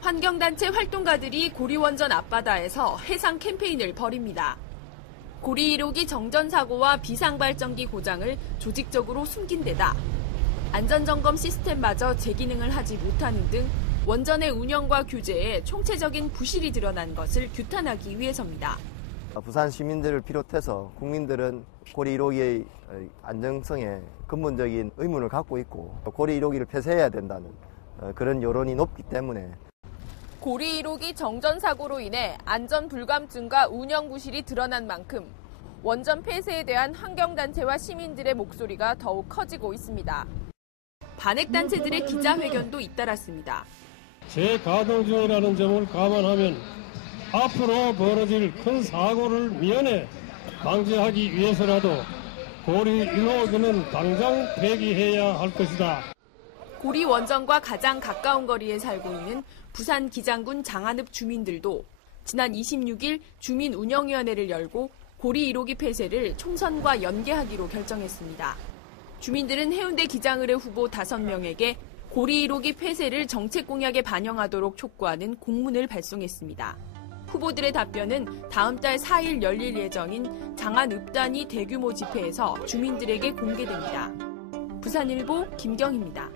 환경단체 활동가들이 고리원전 앞바다에서 해상 캠페인을 벌입니다. 고리 1호기 정전사고와 비상발전기 고장을 조직적으로 숨긴 데다 안전점검 시스템마저 제기능을 하지 못하는 등 원전의 운영과 규제에 총체적인 부실이 드러난 것을 규탄하기 위해서입니다. 부산 시민들을 비롯해서 국민들은 고리 1호기의 안정성에 근본적인 의문을 갖고 있고 고리 1호기를 폐쇄해야 된다는 어, 그런 여론이 높기 때문에 고리 1호기 정전 사고로 인해 안전 불감증과 운영 부실이 드러난 만큼 원전 폐쇄에 대한 환경단체와 시민들의 목소리가 더욱 커지고 있습니다. 반핵단체들의 기자회견도 잇따랐습니다. 재가동 중이라는 점을 감안하면 앞으로 벌어질 큰 사고를 미연에 방지하기 위해서라도 고리 1호기는 당장 폐기해야 할 것이다. 고리 원전과 가장 가까운 거리에 살고 있는 부산 기장군 장안읍 주민들도 지난 26일 주민 운영위원회를 열고 고리 1호기 폐쇄를 총선과 연계하기로 결정했습니다. 주민들은 해운대 기장을의 후보 5명에게 고리 1호기 폐쇄를 정책 공약에 반영하도록 촉구하는 공문을 발송했습니다. 후보들의 답변은 다음 달 4일 열릴 예정인 장안 읍단위 대규모 집회에서 주민들에게 공개됩니다. 부산일보 김경입니다.